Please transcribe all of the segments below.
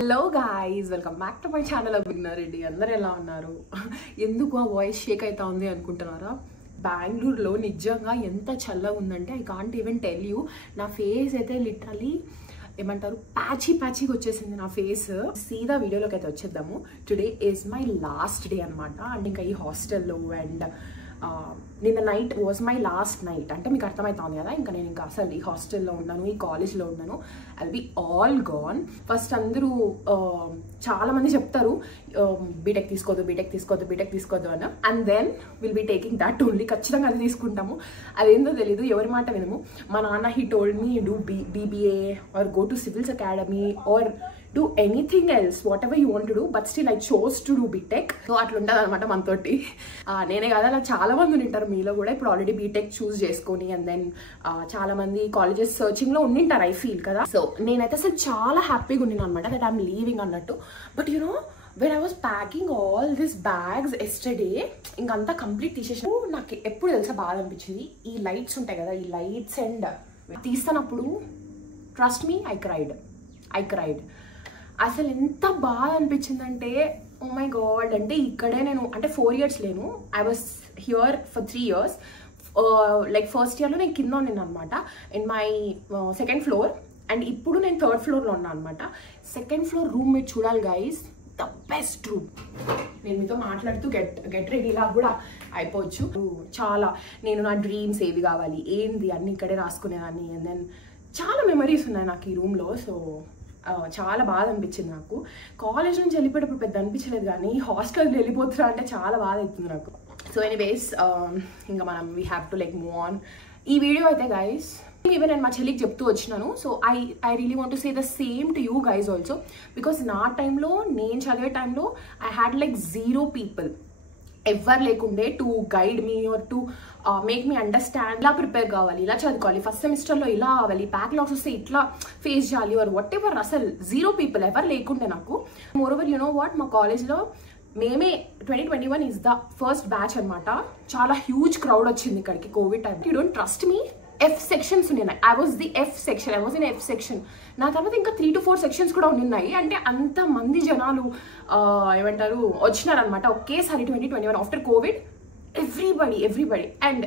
Hello guys, welcome back to my channel అభిజ్ఞారెడ్డి. అందరు ఎలా ఉన్నారు? ఎందుకు ఆ వాయిస్ షేక్ అవుతా ఉంది అనుకుంటున్నారా? బెంగళూరులో నిజంగా ఎంత చల్లగా ఉందంటే I can't even tell you. నా ఫేస్ అయితే లిటరలీ ఏమంటారు ప్యాచీగా వచ్చేసింది నా ఫేస్. సీదా వీడియోలోకి అయితే వచ్చేద్దాము. Today is my last day అనమాట. అండ్ ఇంకా ఈ హాస్టల్లో అండ్ నిన్న night was my last night. అంటే మీకు అర్థమవుతుంది కదా, ఇంకా నేను ఇంకా అసలు ఈ హాస్టల్లో ఉన్నాను, ఈ కాలేజ్లో ఉన్నాను. I'll be all gone. First అందరూ చాలామంది చెప్తారు బీటెక్ తీసుకోవద్దు అని. And then will be taking that only. ఖచ్చితంగా అది తీసుకుంటాము. అదేందో తెలీదు, ఎవరి మాట వినము. మా నాన్న he told me do BBA or go to civils academy or do anything else, whatever you want to do, but still I chose to do BTech. So అట్లా ఉంటుంది అనమాట మనతోటి. నేనే కదా, అలా చాలా మంది ఉంటారు మీలో కూడా ఇప్పుడు ఆల్రెడీ BTech చూస్ చేసుకొని అండ్ దెన్ చాలా మంది కాలేజెస్ సర్చింగ్ లో ఉండింటారు ఐ ఫీల్ కదా. సో నేనైతే అసలు చాలా హ్యాపీగా ఉన్నాను అనమాట దట్ ఐఎమ్ లీవింగ్ అన్నట్టు. But you know when I was packing all these bags yesterday, ఇంకంతా కంప్లీట్ తీసేసిన నాకు ఎప్పుడు తెలుసా బాధ అనిపించింది, ఈ లైట్స్ ఉంటాయి కదా, ఈ లైట్స్ అండ్ తీస్తున్నప్పుడు ట్రస్ట్ మీ ఐ క్రైడ్. అసలు ఎంత బాధ అనిపించిందంటే ఓ మై గాడ్. అంటే ఇక్కడే నేను అంటే 4 years లేను, I was here for 3 years. Like first ఇయర్లో నేను కింద ఉన్నాను అనమాట in my second floor. And ఇప్పుడు నేను థర్డ్ ఫ్లోర్లో ఉన్నాను అనమాట. సెకండ్ ఫ్లోర్ రూమ్ మీరు చూడాలి గైస్, ద బెస్ట్ రూమ్. నేను మీతో మాట్లాడుతూ గెట్ రెడీలా కూడా అయిపోవచ్చు. చాలా నేను నా డ్రీమ్స్ ఏవి కావాలి ఏంది అన్ని ఇక్కడే రాసుకునేదాన్ని. అండ్ దెన్ చాలా మెమరీస్ ఉన్నాయి నాకు ఈ రూమ్లో. సో చాలా బాధ అనిపించింది నాకు. కాలేజ్ నుంచి వెళ్ళిపోయేటప్పుడు పెద్ద అనిపించలేదు, కానీ హాస్టల్కి వెళ్ళిపోతున్నా అంటే చాలా బాధ అవుతుంది నాకు. సో ఎనీవేస్ ఇంకా మనం we have to like move on. ఈ వీడియో అయితే గైస్ ఈవెన్ నేను మా చెల్లికి చెప్తూ వచ్చినాను. So I really want to say the same to you guys also. Because నా టైంలో, నేను చదివే టైంలో ఐ హ్యాడ్ లైక్ 0 people. ఎవరు లేకుండే to guide me or to make me understand. ఇలా ప్రిపేర్ కావాలి, ఇలా చదువుకోవాలి, ఫస్ట్ సెమిస్టర్లో ఇలా అవ్వాలి, బ్యాక్లాగ్స్ వస్తే ఇట్లా ఫేస్ చేయాలి ఆర్ వాట్ ఎవర్. అసలు 0 people ఎవరు లేకుండే నాకు. మోరోవర్ యు నో వాట్, మా కాలేజ్లో మేమే 2021 ఈజ్ ద ఫస్ట్ బ్యాచ్ అనమాట. చాలా హ్యూజ్ క్రౌడ్ వచ్చింది ఇక్కడికి Covid time. You don't trust me, F sections ఉన్నాయి. I was in F section. నా తర్వాత ఇంకా 3 to 4 sections కూడా ఉన్నాయి. అంటే అంత మంది జనాలు ఏమంటారు వచ్చినారనమాట ఒకేసారి 2021 after COVID. Everybody. And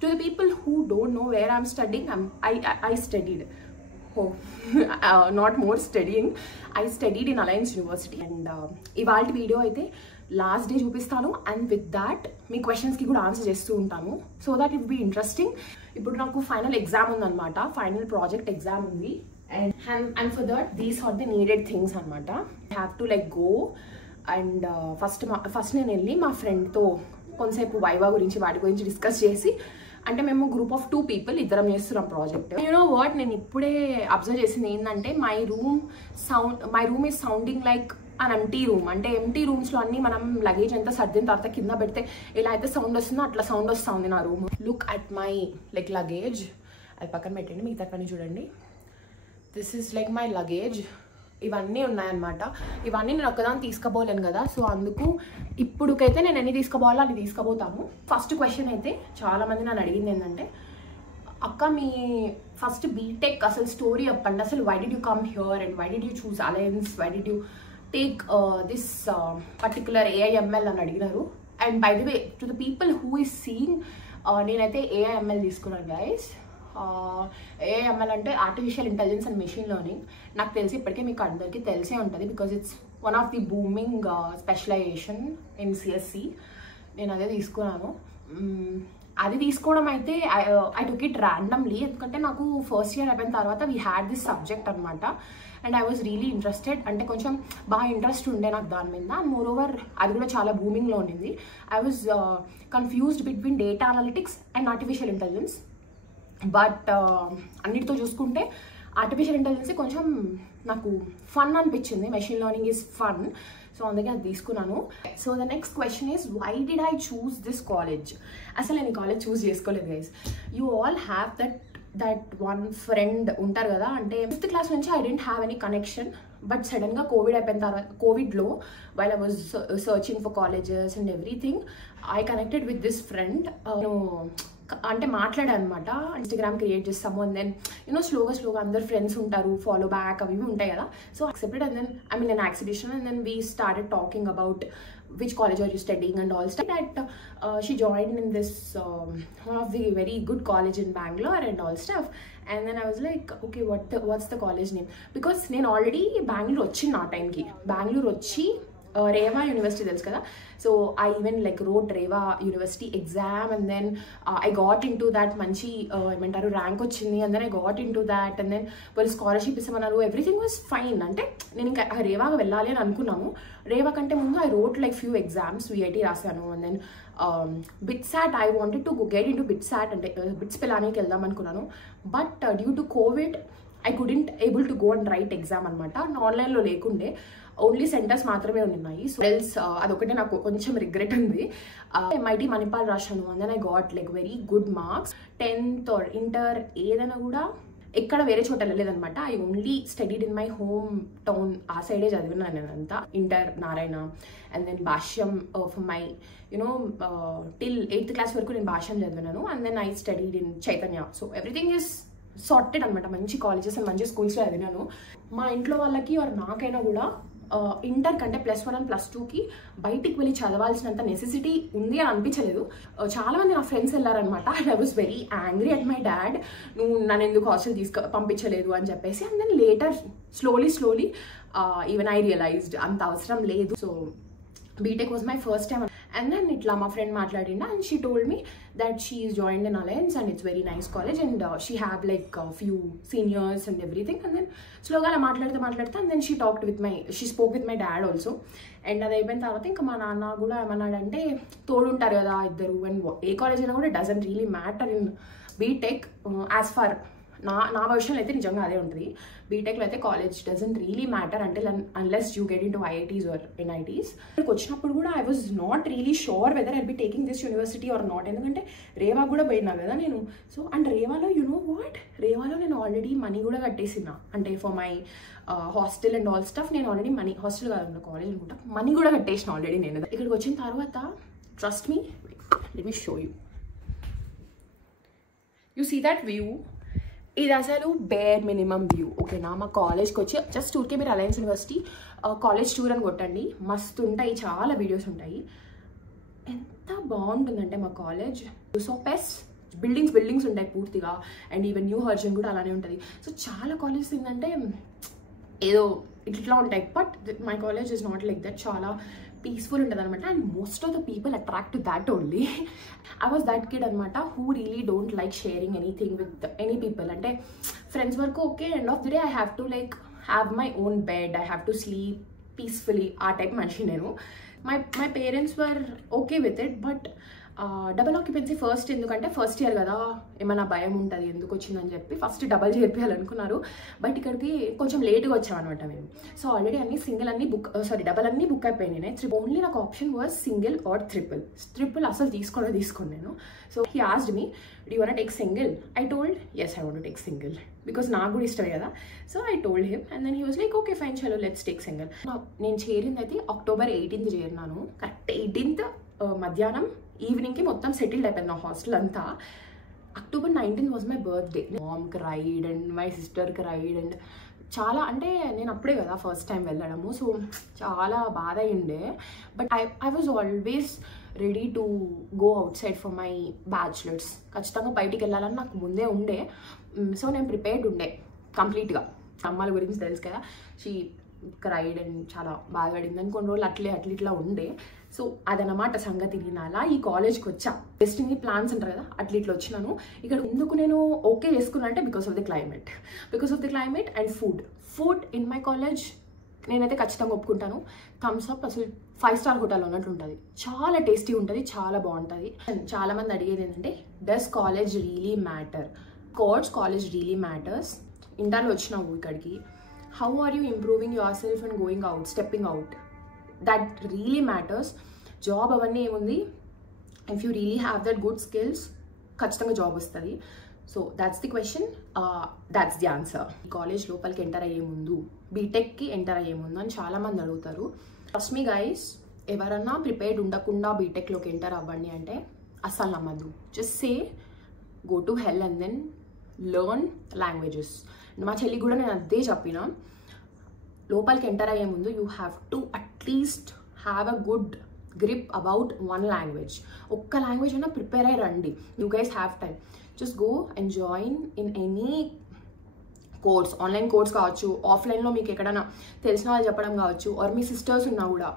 to the people who don't know where I'm studying, I studied not more studying, I studied in Alliance University. అండ్ ఇవాళ వీడియో అయితే లాస్ట్ డే చూపిస్తాను. అండ్ విత్ దాట్ మీ క్వశ్చన్స్కి కూడా ఆన్సర్ చేస్తూ ఉంటాను, so that it be interesting. ఇప్పుడు నాకు ఫైనల్ ఎగ్జామ్ ఉందన్నమాట, ఫైనల్ ప్రాజెక్ట్ ఎగ్జామ్ ఉంది. And for that these are the needed things అనమాట. I have to like go. And first నేను వెళ్ళి మా ఫ్రెండ్తో కొంతసేపు వైవా గురించి వాటి గురించి డిస్కస్ చేసి, అంటే మేము గ్రూప్ ఆఫ్ 2 people ఇద్దరం చేస్తున్నాం ప్రాజెక్ట్. యూ నో వాట్, నేను ఇప్పుడే అబ్జర్వ్ చేసింది ఏంటంటే my room is sounding like an empty room. అంటే ఎంటీ రూమ్స్లో అన్ని మనం లగేజ్ అంతా సర్దిన తర్వాత కింద పెడితే ఎలా అయితే సౌండ్ వస్తుందో అట్లా సౌండ్ వస్తుంది నా room. Look at my like luggage. అది పక్కన పెట్టండి, మిగతా పని చూడండి. This is like my luggage. ఇవన్నీ ఉన్నాయన్నమాట. ఇవన్నీ నేను ఒక్కదాన్ని తీసుకుపోలేను కదా, సో అందుకు ఇప్పుడుకైతే నేను ఎన్ని తీసుకోపోవాలో అన్ని తీసుకుపోతాము. ఫస్ట్ క్వశ్చన్ అయితే చాలామంది నన్ను అడిగింది ఏంటంటే, అక్క మీ ఫస్ట్ బీటెక్ అసలు స్టోరీ చెప్పండి. అసలు why did you come here and why did you choose Alliance, why did you take this particular AIML అని అడిగినారు. And by the way to the people who is seeing, నేనైతే AIML తీసుకున్నాను guys. AIML అంటే artificial intelligence and machine learning. నాకు తెలిసి ఇప్పటికే మీకు అందరికీ తెలిసే ఉంటుంది, because it's one of the booming specialization in CSE. నేను అదే తీసుకున్నాను. అది తీసుకోవడం అయితే ఐ టుక్ ఇట్ ర్యాండమ్లీ, ఎందుకంటే నాకు ఫస్ట్ ఇయర్ అయిపోయిన తర్వాత వీ హ్యాడ్ దిస్ సబ్జెక్ట్ అనమాట. And I was really interested. అంటే కొంచెం బాగా ఇంట్రెస్ట్ ఉండే నాకు దాని మీద. అండ్ మోర్ ఓవర్ అది కూడా చాలా బూమింగ్లో ఉండింది. I was confused between data analytics and artificial intelligence. But అన్నిటితో చూసుకుంటే ఆర్టిఫిషియల్ ఇంటెలిజెన్స్ కొంచెం నాకు ఫన్ అనిపించింది. Machine learning is fun, so అందుకే అది తీసుకున్నాను. So the next question is why did I choose this college. అసలు నేను ఈ కాలేజ్ చూస్ చేసుకోలేదు guys. You all have that one friend ఉంటారు కదా, అంటే 5th class నుంచి I didn't have any connection. But సడన్గా కోవిడ్ అయిపోయిన తర్వాత, కోవిడ్లో while I was searching for colleges and everything, I connected with this friend. అంటే మాట్లాడా అనమాట. ఇన్స్టాగ్రామ్ క్రియేట్ చేస్తాము అండ్ దెన్ స్లోగా అందరు ఫ్రెండ్స్ ఉంటారు, ఫాలో బ్యాక్ అవి ఉంటాయి కదా. సో యాక్సెప్టెడ్ అండ్ దెన్ నేను exhibition and then we started talking about which college are you studying and all stuff. That she joined in this one of the very good college in Bangalore and all stuff. And then I was like, okay, what's the college name? Because నేను already Bangalore వచ్చిన ఆ టైంకి Bangalore వచ్చి Reva University తెలుసు కదా. So I even like wrote Reva University exam and then I got into that మంచి ఏమంటారు rank వచ్చింది and then I got into that and then వాళ్ళు స్కాలర్షిప్ ఇస్తామన్నారు. Everything was fine. అంటే నేను ఇంకా రేవాగా వెళ్ళాలి అని అనుకున్నాము. రేవా కంటే ముందు I wrote like few exams, VIT రాశాను and then BITSAT I wanted to get into BITSAT అంటే బిట్స్ పిలానికి వెళ్దాం అనుకున్నాను. But due to Covid I couldn't able to go and write exam అనమాట. ఆన్లైన్లో లేకుండే, ఓన్లీ సెంటర్స్ మాత్రమే ఉన్నాయి. సో ఎల్స్ అదొకటే నాకు కొంచెం రిగ్రెట్ ఉంది. MIT మణిపాల్ రాశాను and then I got like very good marks. 10th or inter ఏదైనా కూడా ఎక్కడ వేరే చోట వెళ్ళలేదనమాట. I only studied in my home town. ఆ సైడే చదివినాను నేనంతా. Inter Narayana and then Bhashyam for my till 8th class వరకు నేను భాష్యం చదివినాను and then I studied in Chaitanya. So everything is sorted అనమాట. మంచి కాలేజెస్ అండ్ మంచి స్కూల్స్లో చదివినాను. మా ఇంట్లో వాళ్ళకి ఆర్ నాకైనా కూడా ఇంటర్ కంటే +1 and +2కి బయటికి వెళ్ళి చదవాల్సినంత నెసెసిటీ ఉంది అని అనిపించలేదు. చాలామంది నా ఫ్రెండ్స్ వెళ్ళారనమాట. I was very angry at my dad, నువ్వు నన్ను ఎందుకు హాస్టల్ పంపించలేదు అని చెప్పేసి. And then later slowly even I realized అంత అవసరం లేదు. So BTech was my first time. And then ఇట్లా మా ఫ్రెండ్ మాట్లాడిండా and she told me that she is joined in Alliance and it's very nice college and she have like a few seniors and everything. And then slowly I మాట్లాడితే and then she spoke with my dad also. And అది అయిపోయిన తర్వాత ఇంకా మా నాన్న కూడా ఏమన్నాడంటే తోడుంటారు కదా ఇద్దరు. అండ్ ఏ కాలేజ్ అయినా కూడా doesn't really matter in B Tech as for నా వర్షన్లో అయితే నిజంగా అదే ఉంటుంది. బీటెక్లో అయితే కాలేజ్ డజంట్ రియలీ మ్యాటర్ అంటే unless you get in to IITs or NITs. ఇక్కడికి వచ్చినప్పుడు కూడా I was not really sure whether I'll be taking this university or not. ఎందుకంటే రేవా కూడా పోయినా కదా నేను. సో అండ్ రేవాలో రేవాలో నేను ఆల్రెడీ మనీ కూడా కట్టేసిన. అంటే for my hostel and all stuff నేను ఆల్రెడీ మనీ, హాస్టల్ కాదు కాలేజ్ అనుకుంటా, మనీ కూడా కట్టేసిన ఆల్రెడీ నేను. ఇక్కడికి వచ్చిన తర్వాత trust me, let me show you see that view. ఇది అసలు బేర్ మినిమం వ్యూ. ఓకేనా, మా కాలేజ్కి వచ్చి జస్ట్ ఊరికే మీరు అలయన్స్ యూనివర్సిటీ కాలేజ్ టూర్ అని కొట్టండి, మస్తు ఉంటాయి, చాలా వీడియోస్ ఉంటాయి. ఎంత బాగుంటుందంటే మా కాలేజ్. సో బిల్డింగ్స్ ఉంటాయి పూర్తిగా. అండ్ ఈవెన్ న్యూ హర్జన్ కూడా అలానే ఉంటుంది. సో చాలా కాలేజెస్ ఏంటంటే ఏదో ఇట్లా ఉంటాయి. But my college is not like that. చాలా పీస్ఫుల్ ఉంటుంది అనమాట. And most of the people attract to that only. I was that kid అనమాట who really don't like sharing anything with any people. అంటే friends వరకు okay, end of the day I have to like have my own bed, I have to sleep peacefully. ఆ type మనిషి నేను. My parents were okay with it. But double occupancy first, ఎందుకంటే first year కదా, ఏమైనా భయం ఉంటుంది ఎందుకు వచ్చిందని చెప్పి ఫస్ట్ డబల్ చేర్పియాలనుకున్నారు. బట్ ఇక్కడికి కొంచెం లేట్గా వచ్చామన్నమాట మేము. సో ఆల్రెడీ డబల్ అన్నీ బుక్ అయిపోయినాయి. ఓన్లీ నాకు option was single or triple అసలు తీసుకోను నేను. So he asked me, do you want take single? I told yes, I want to take single because నాకు కూడా ఇష్టమే కదా. So I told him and then he was like okay fine, చలో let's take single. నేను చేరింది అయితే October 18th చేరినాను. Correct 18th మధ్యాహ్నం ఈవినింగ్కి మొత్తం సెటిల్డ్ అయిపోయింది నా హాస్టల్ అంతా. October 19th was my birthday. Mom cried and my sister cried and చాలా, అంటే నేను అప్పుడే కదా ఫస్ట్ టైం వెళ్ళడము. సో చాలా బాధ అయ్యిండే. But I was always ready to go outside for my bachelors. ఖచ్చితంగా బయటికి వెళ్ళాలని నాకు ముందే ఉండే. సో నేను ప్రిపేర్డ్ ఉండే కంప్లీట్గా. అమ్మాల గురించి తెలుసు కదా, షీ క్రైడ్ అండ్ చాలా బాధపడింది అని కొన్ని రోజులు అట్లా ఉండే. సో అదనమాట సంగతి. నేను అలా ఈ కాలేజ్కి వచ్చా. డెస్టినీ ప్లాన్స్ అంటారు కదా, ఇట్లా వచ్చినాను. ఇక్కడ ఎందుకు నేను ఓకే చేసుకున్నా అంటే because of the climate and food in my college నేనైతే ఖచ్చితంగా ఒప్పుకుంటాను. Thumbs up. అసలు 5-star హోటల్ ఉన్నట్టు ఉంటుంది. చాలా టేస్టీ ఉంటుంది, చాలా బాగుంటుంది. చాలా మంది అడిగేది ఏంటంటే, does college really matter? College really matters. ఇంటర్లో వచ్చినావు ఇక్కడికి, how are you improving yourself and going out, stepping out? That really matters. Job avanni emundi, if you really have that good skills ఖచ్చితంగా జాబ్ వస్తుంది. So that's the question, that's the answer. College లోపలికి enter అయ్యే ముందు, బీటెక్కి enter అయ్యే ముందు అని చాలామంది అడుగుతారు. ట్రస్ట్ మీ గైస్, ఎవరన్నా ప్రిపేర్డ్ ఉండకుండా బీటెక్లోకి ఎంటర్ అవ్వండి అంటే అస్సలు నమ్మద్దు. Just say go to hell and then learn languages. మా చెల్లి కూడా నేను అదే చెప్పిన, లోపలికి ఎంటర్ అయ్యే ముందు you have to at least have a good grip about one language. ఒక్క లాంగ్వేజ్ అయినా ప్రిపేర్ అయ్యి రండి. You guys have time. Just go and join in any course, online course కావచ్చు, ఆఫ్లైన్లో మీకు ఎక్కడైనా తెలిసిన వాళ్ళు చెప్పడం కావచ్చు, ఆర్ మీ సిస్టర్స్ ఉన్నా కూడా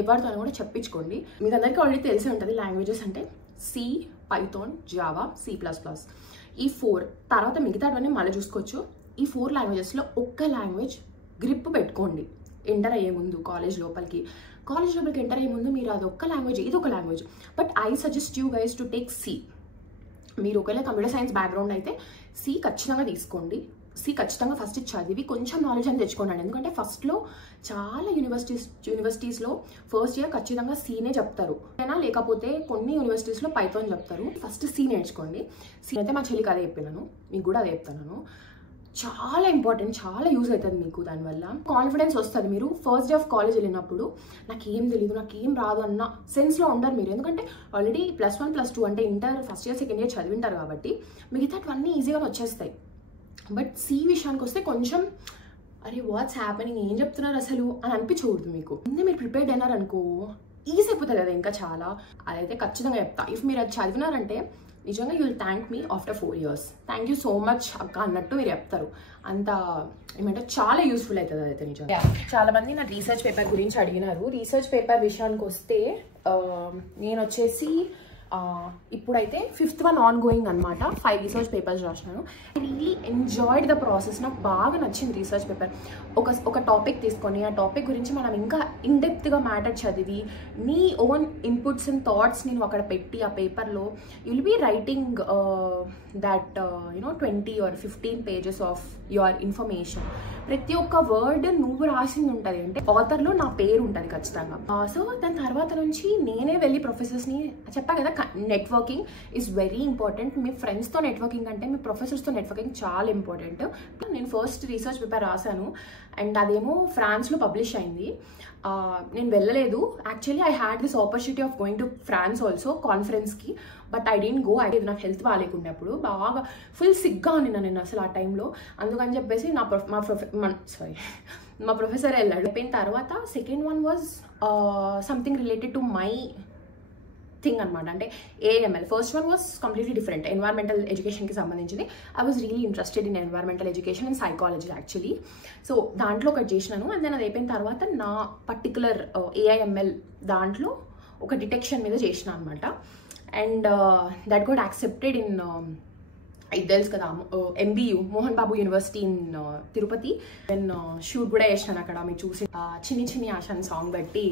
ఎవరితో కూడా చెప్పించుకోండి. మీకు అందరికీ ఆల్రెడీ తెలిసి ఉంటుంది లాంగ్వేజెస్ అంటే సి, పైథాన్, జావా, C++. ఈ 4 తర్వాత మిగతావన్నీ మళ్ళీ చూసుకోవచ్చు. ఈ 4 లాంగ్వేజెస్లో ఒక్క లాంగ్వేజ్ గ్రిప్ పెట్టుకోండి ఎంటర్ అయ్యే ముందు. కాలేజ్ లోపలికి ఎంటర్ అయ్యే ముందు మీరు అది ఒక్క లాంగ్వేజ్, ఇది ఒక language. But I suggest you guys to take C. మీరు ఒకవేళ కంప్యూటర్ సైన్స్ బ్యాక్గ్రౌండ్ అయితే సి ఖచ్చితంగా తీసుకోండి. సి ఖచ్చితంగా ఫస్ట్ చదివి కొంచెం నాలెడ్జ్ అని తెచ్చుకోండి. ఎందుకంటే ఫస్ట్లో చాలా యూనివర్సిటీస్లో ఫస్ట్ ఇయర్ ఖచ్చితంగా సీనే చెప్తారు, అయినా లేకపోతే కొన్ని యూనివర్సిటీస్లో పైథాన్ చెప్తారు. ఫస్ట్ సి నేర్చుకోండి. సి అయితే మా చెల్లికి అదే చెప్పినాను, మీకు కూడా అదే చెప్తాను. చాలా ఇంపార్టెంట్, చాలా యూజ్ అవుతుంది మీకు. దానివల్ల కాన్ఫిడెన్స్ వస్తుంది. మీరు ఫస్ట్ డే ఆఫ్ కాలేజ్ వెళ్ళినప్పుడు నాకు ఏం తెలియదు, నాకు ఏం రాదు అన్న సెన్స్లో ఉండరు మీరు. ఎందుకంటే ఆల్రెడీ +1 +2 అంటే inter first year second year చదివింటారు కాబట్టి మిగతావన్నీ ఈజీగా వచ్చేస్తాయి. బట్ సి విషయానికి వస్తే కొంచెం అరే వాట్స్ హ్యాపెనింగ్, ఏం చెప్తున్నారు అసలు అని అనిపించకూడదు మీకు. ముందే మీరు ప్రిపేర్డ్ అయినారనుకో ఈజీ అయిపోతుంది కదా ఇంకా చాలా. అదైతే ఖచ్చితంగా చెప్తా. ఇఫ్ మీరు అది చదివినారంటే నిజంగా you will thank me after 4 years. Thank you so much అక్క అన్నట్టు మీరు చెప్తారు. అంత ఏమంటే చాలా యూస్ఫుల్ అవుతుంది అదైతే నిజంగా. చాలా మంది నా రీసెర్చ్ పేపర్ గురించి అడిగినారు. రీసెర్చ్ పేపర్ విషయానికి వస్తే నేను వచ్చేసి ఇప్పుడైతే 5th one ఆన్ గోయింగ్ అనమాట. 5 రీసెర్చ్ పేపర్స్ రాసినాను. I really enjoyed the process. నాకు బాగా నచ్చింది రీసెర్చ్ పేపర్. ఒక టాపిక్ తీసుకొని ఆ టాపిక్ గురించి మనం ఇంకా ఇన్డెప్త్గా మ్యాటర్ చదివి నీ ఓన్ ఇన్పుట్స్ అండ్ థాట్స్ నేను అక్కడ పెట్టి ఆ పేపర్లో you will be writing that 20 or 15 pages of your information. ప్రతి ఒక్క వర్డ్ నువ్వు రాసింది ఉంటుంది, అంటే ఆథర్లో నా పేరు ఉంటుంది ఖచ్చితంగా. సో దాని తర్వాత నుంచి నేనే వెళ్ళి ప్రొఫెసర్స్ని చెప్పా కదా, నెట్వర్కింగ్ ఈజ్ వెరీ ఇంపార్టెంట్. మీ ఫ్రెండ్స్తో నెట్వర్కింగ్ అంటే మీ ప్రొఫెసర్స్తో నెట్వర్కింగ్ చాలా ఇంపార్టెంట్. నేను ఫస్ట్ రీసెర్చ్ పేపర్ రాశాను అండ్ అదేమో ఫ్రాన్స్లో పబ్లిష్ అయింది. నేను వెళ్ళలేదు. Actually I had this opportunity of going to France also కాన్ఫరెన్స్కి, బట్ ఐ డెంట్ గో. అయితే నాకు హెల్త్ బాగాలేకున్నప్పుడు బాగా ఫుల్ సిగ్గా ఉన్నా నేను అసలు ఆ టైంలో. అందుకని చెప్పేసి మా ప్రొఫెసర్ వెళ్ళాడు. అయిపోయిన తర్వాత second one was something related to my thing అనమాట, అంటే AML. First one was completely different, environmental ఎడ్యుకేషన్కి సంబంధించింది. I was really interested in environmental education and psychology actually. So దాంట్లో ఒకటి చేసినాను. అండ్ దెన్ అది అయిపోయిన తర్వాత నా పర్టికులర్ AIML దాంట్లో ఒక డిటెక్షన్ మీద చేసిన అనమాట. And that got accepted in ఇది తెలుసు కదా, MBU Mohan Babu University in Tirupati. Then shoot కూడా చేసినాను అక్కడ. మీరు చూసి చిన్ని చిన్ని ఆశాన్ సాంగ్ బట్టి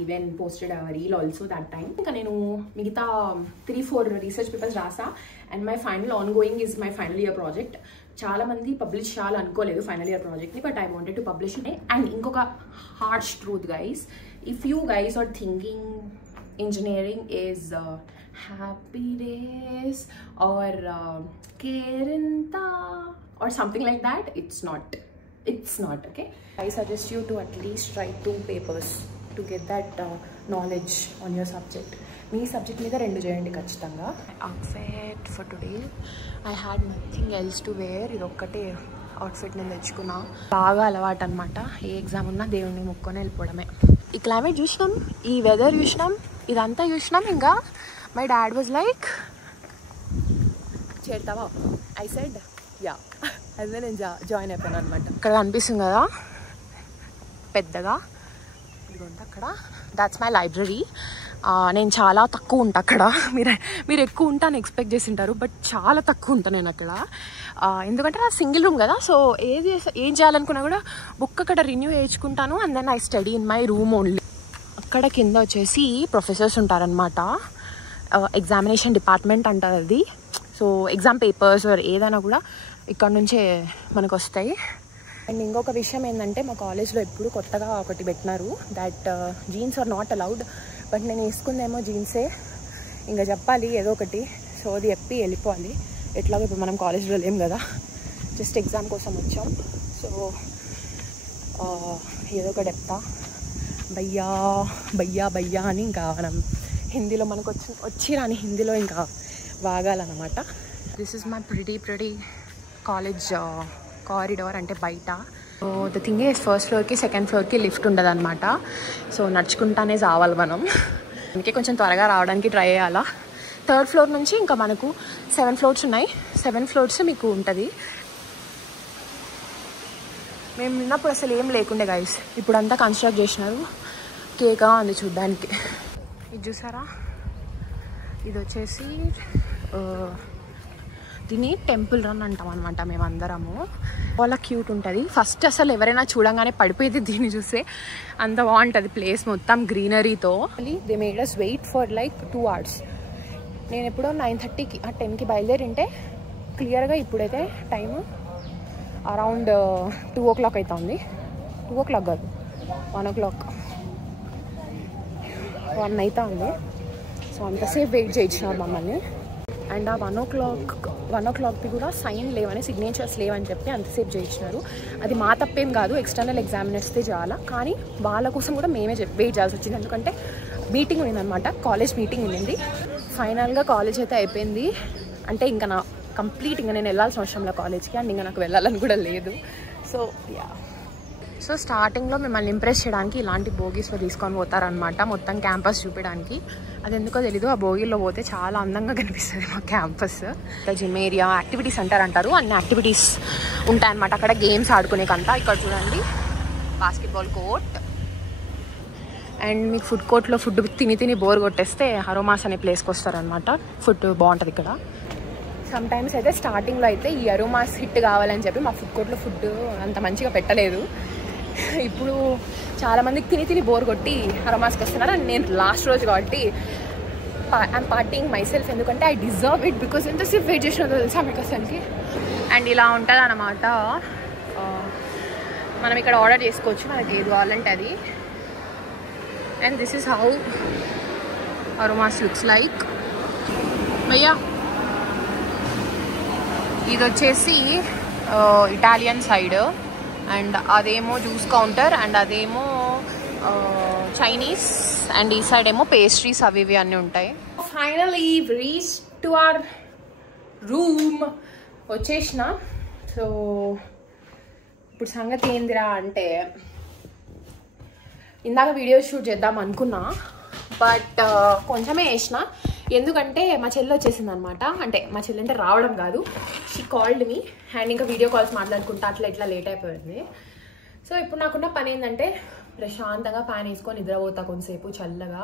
even posted reel also that time. ఇంకా నేను మిగతా 3-4 రీసెర్చ్ పేపర్స్ రాసా. And my final ongoing is my final year project. చాలా మంది పబ్లిష్ చేయాలనుకోలేదు ఫైనల్ ఇయర్ ప్రాజెక్ట్ని, but I wanted to publish it. And ఇంకొక harsh truth guys, if you guys are thinking engineering is happy days or Kerenta or something like that, it's not okay. I suggest you to at least write 2 papers to get that knowledge on your subject. మీ subject మీద 2 చేయండి ఖచ్చితంగా. Outfit for today I had nothing else to wear. ఇది ఒక్కటే outfit నేను తెచ్చుకున్నా. బాగా అలవాటు అనమాట. ఏ ఎగ్జామ్ ఉన్నా దేవుడిని ముక్కొని వెళ్ళిపోవడమే. ఈ క్లైమేట్ చూసినాం, ఈ వెదర్ చూసినాం, ఇదంతా చూసినాం. ఇంకా మై డాడ్ వాజ్ లైక్ చేరుతావా, ఐ సెడ్ యా. అదే నేను జాయిన్ అయిపోయాను అనమాట. ఇక్కడ కనిపిస్తుంది కదా పెద్దగా, ఇదిగోండి అక్కడ, దాట్స్ మై లైబ్రరీ. నేను చాలా తక్కువ ఉంటా అక్కడ. మీరు ఎక్కువ ఉంటాను ఎక్స్పెక్ట్ చేసి ఉంటారు, బట్ చాలా తక్కువ ఉంటాను నేను అక్కడ. ఎందుకంటే నా సింగిల్ రూమ్ కదా, సో ఏం చేయాలనుకున్నా కూడా బుక్ అక్కడ రిన్యూ చేయించుకుంటాను. And then I study in my room only. అక్కడ కింద వచ్చేసి ప్రొఫెసర్స్ ఉంటారనమాట. ఎగ్జామినేషన్ డిపార్ట్మెంట్ అంటారు అది. సో ఎగ్జామ్ పేపర్స్ ఏదైనా కూడా ఇక్కడ నుంచే మనకు వస్తాయి. అండ్ ఇంకొక విషయం ఏంటంటే మా కాలేజ్లో ఎప్పుడు కొత్తగా ఒకటి పెట్టినారు, that jeans are not allowed. But నేను వేసుకుందేమో జీన్సే, ఇంకా చెప్పాలి ఏదో ఒకటి. సో అది చెప్పి వెళ్ళిపోవాలి. ఎట్లాగో ఇప్పుడు మనం కాలేజ్లో లేం కదా, జస్ట్ ఎగ్జామ్ కోసం వచ్చాం. సో ఏదో ఒకటి చెప్తా, భయ్యా భయ్యా భయ్యా అని ఇంకా మనం హిందీలో మనకు వచ్చి రాని హిందీలో ఇంకా వాగాలన్నమాట. This is my pretty college corridor అంటే బయట. So the thing is first ఫ్లోర్కి సెకండ్ ఫ్లోర్కి లిఫ్ట్ ఉండదు అనమాట. సో నడుచుకుంటానే రావాలి మనం. అందుకే కొంచెం త్వరగా రావడానికి ట్రై చేయాలా. థర్డ్ ఫ్లోర్ నుంచి ఇంకా మనకు 7 ఫ్లోర్స్ ఉన్నాయి. 7 ఫ్లోర్స్ మీకు ఉంటుంది. మేము ఉన్నప్పుడు అసలు ఏం లేకుండే గైస్. ఇప్పుడు అంతా కన్స్ట్రక్ట్ చేసినారు. కేక్గా ఉంది చూడ్డానికి. ఇది చూసారా, ఇది వచ్చేసి దీన్ని టెంపుల్ రన్ అంటాం అనమాట మేమందరము. చాలా క్యూట్ ఉంటుంది. ఫస్ట్ అసలు ఎవరైనా చూడంగానే పడిపోయేది దీన్ని చూస్తే. అంత బాగుంటుంది ప్లేస్ మొత్తం గ్రీనరీతో. They made us wait for like 2 hours. నేను ఎప్పుడో 9:30కి 10కి బయలుదేరింటే క్లియర్గా ఇప్పుడైతే టైము అరౌండ్ 2 o'clock అవుతుంది. 2 o'clock కాదు, 1 o'clock, 1 అవుతుంది. సో అంతసేపు వెయిట్ చేయించినారు మమ్మల్ని. అండ్ ఆ 1 o'clockకి కూడా సైన్ లేవని, సిగ్నేచర్స్ లేవని చెప్పి అంతసేపు చేయించినారు. అది మా తప్పేం కాదు, ఎక్స్టర్నల్ ఎగ్జామినర్స్దే చేయాలా. కానీ వాళ్ళ కోసం కూడా మేమే వెయిట్ చేయాల్సి వచ్చింది. ఎందుకంటే మీటింగ్ ఉండిందనమాట, కాలేజ్ మీటింగ్ ఉండింది. ఫైనల్గా కాలేజ్ అయితే అయిపోయింది. అంటే ఇంకా నా కంప్లీట్ ఇంకా నేను వెళ్ళాల్సిన అవసరంలో కాలేజ్కి. అండ్ ఇంకా నాకు వెళ్ళాలని కూడా లేదు. So yeah. సో స్టార్టింగ్లో మిమ్మల్ని ఇంప్రెస్ చేయడానికి ఇలాంటి బోగీస్లో తీసుకొని పోతారనమాట, మొత్తం క్యాంపస్ చూపించడానికి. అది ఎందుకో తెలీదు, ఆ బోగీలో పోతే చాలా అందంగా కనిపిస్తుంది మా campus. Gym area, activity centre అంటారు, అన్ని యాక్టివిటీస్ ఉంటాయన్నమాట అక్కడ, గేమ్స్ ఆడుకునేకంతా. ఇక్కడ చూడండి బాస్కెట్బాల్ కోర్ట్. అండ్ మీకు ఫుడ్ కోర్ట్లో ఫుడ్ తిని బోర్ కొట్టేస్తే అరోమాస్ అనే ప్లేస్కి వస్తారనమాట. ఫుడ్ బాగుంటుంది ఇక్కడ. సమ్ టైమ్స్ అయితే స్టార్టింగ్లో అయితే ఈ అరోమాస్ హిట్ కావాలని చెప్పి మా ఫుడ్ కోర్ట్లో ఫుడ్ అంత మంచిగా పెట్టలేదు. ఇప్పుడు చాలామందికి తిని బోర్ కొట్టి అరోమాస్కి వస్తున్నారు. అండ్ నేను లాస్ట్ రోజు కాబట్టి ఐఎమ్ పార్టీయింగ్ మై సెల్ఫ్. ఎందుకంటే ఐ డిజర్వ్ ఇట్. బికాస్ ఎంతసేపు వెయిట్ చేసినా తెలుసా మీకు అసలుకి. అండ్ ఇలా ఉంటుంది అన్నమాట. మనం ఇక్కడ ఆర్డర్ చేసుకోవచ్చు మనకి ఏది కావాలంటే అది. And this is how aromas looks like. భయ్యా ఇది వచ్చేసి ఇటాలియన్ సైడ్, అండ్ అదేమో జ్యూస్ కౌంటర్, అండ్ అదేమో చైనీస్, అండ్ ఈ సైడ్ ఏమో పేస్ట్రీస్ అవి ఇవి అన్నీ ఉంటాయి. Finally reach to our room వచ్చేసిన. సో ఇప్పుడు సంగతి ఏందిరా అంటే, ఇందాక వీడియో షూట్ చేద్దాం అనుకున్నా, బట్ కొంచెమే వేసిన. ఎందుకంటే మా చెల్లి వచ్చేసింది అనమాట. అంటే మా చెల్లి అంటే రావడం కాదు, షీ కాల్డ్ మీ. అండ్ ఇంకా వీడియో కాల్స్ మాట్లాడుకుంటా అట్లా ఇట్లా లేట్ అయిపోయింది. సో ఇప్పుడు నాకున్న పని ఏంటంటే ప్రశాంతంగా ఫ్యాన్ వేసుకొని నిద్రపోతా కొంతసేపు చల్లగా.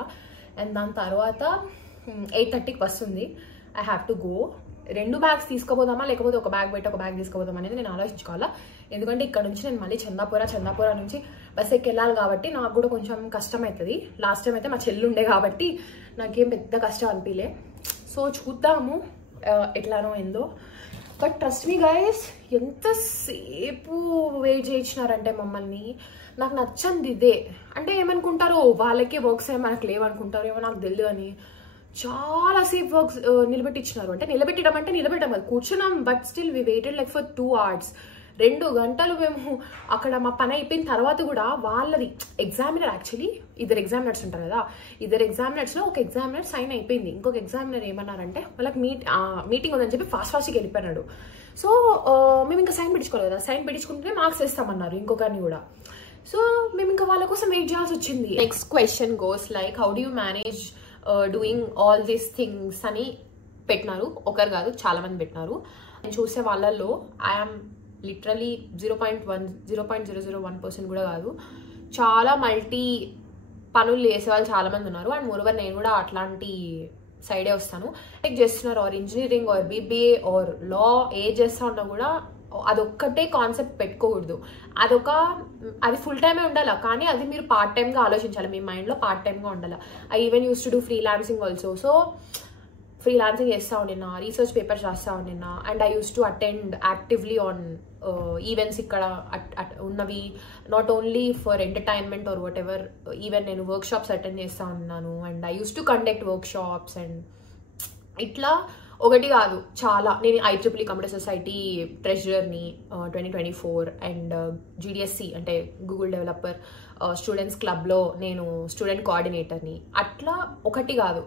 అండ్ దాని తర్వాత 8:30కి వస్తుంది. I have to go. 2 bags తీసుకోపోదామా లేకపోతే ఒక బ్యాగ్ పెట్టి ఒక బ్యాగ్ తీసుకోపోదాం అనేది నేను ఆలోచించుకోవాలా. ఎందుకంటే ఇక్కడ నుంచి నేను మళ్ళీ చందాపుర నుంచి బస్ ఎక్కి వెళ్ళాలి కాబట్టి నాకు కూడా కొంచెం కష్టం అవుతుంది. లాస్ట్ టైం అయితే మా చెల్లి ఉండే కాబట్టి నాకేం పెద్ద కష్టం అనిపించలే. సో చూద్దాము ఎట్లానో ఏందో. బట్ ట్రస్ట్ మీ గైస్, ఎంతసేపు వెయిట్ చేయించినారంటే మమ్మల్ని. నాకు నచ్చంది ఇదే. అంటే ఏమనుకుంటారు, వాళ్ళకే వర్క్స్ ఏమో మనకు లేవనుకుంటారు ఏమో, నాకు తెలియదు అని. చాలాసేపు వర్క్స్ నిలబెట్టించినారు. అంటే నిలబెట్టడం కాదు, కూర్చున్నాం. But still we waited like for 2 hours. 2 గంటలు మేము అక్కడ మా పని అయిపోయిన తర్వాత కూడా వాళ్ళది ఎగ్జామినర్, యాక్చువల్లీ 2 ఎగ్జామినర్స్ ఉంటారు కదా, 2 ఎగ్జామినర్స్లో ఒక ఎగ్జామినర్ సైన్ అయిపోయింది. ఇంకొక ఎగ్జామినర్ ఏమన్నారంటే వాళ్ళకి మీటింగ్ ఉందని చెప్పి ఫాస్ట్గా వెళ్ళిపోయినాడు. సో మేము ఇంకా సైన్ పెట్టించుకోలేదు కదా, సైన్ పెట్టించుకుంటే మార్క్స్ వేస్తామన్నారు ఇంకొకరిని కూడా. సో మేము ఇంకా వాళ్ళ కోసం వెయిట్ చేయాల్సి వచ్చింది. Next question goes like, how do you manage doing all these things అని పెట్టినారు. ఒకరు కాదు, చాలా మంది పెట్టినారు. నేను చూసే వాళ్ళల్లో ఐఎమ్ లిటరలీ 0.001% కూడా కాదు. చాలా మల్టీ పనులు చేసేవాళ్ళు చాలా మంది ఉన్నారు. అండ్ మోరోవర్ నేను కూడా అట్లాంటి సైడే వస్తాను. టెక్ చేస్తున్నారు, or engineering, or BBA, or law, ఏ చేస్తా ఉన్నా కూడా అదొక్కటే కాన్సెప్ట్ పెట్టుకోకూడదు. అది ఫుల్ టైమే ఉండాలి, కానీ అది మీరు పార్ట్ టైమ్గా ఆలోచించాలి. మీ మైండ్లో పార్ట్ టైమ్గా ఉండాలి. I even use to do freelancing also. So freelancing చేస్తూ ఉండినా, రీసెర్చ్ పేపర్స్ రాస్తూ ఉండినా. And I use to attend actively on events ఇక్కడ ఉన్నవి, not only for entertainment or whatever. Even నేను వర్క్షాప్స్ అటెండ్ చేస్తూ ఉన్నాను. And I use to conduct workshops. And ఇట్లా ఒకటి కాదు చాలా. నేను IEEE కంప్యూటర్ సొసైటీ ట్రెజరర్ని 2024. అండ్ GDSC అంటే గూగుల్ డెవలపర్ స్టూడెంట్స్ క్లబ్లో నేను స్టూడెంట్ కోఆర్డినేటర్ని. అట్లా ఒకటి కాదు,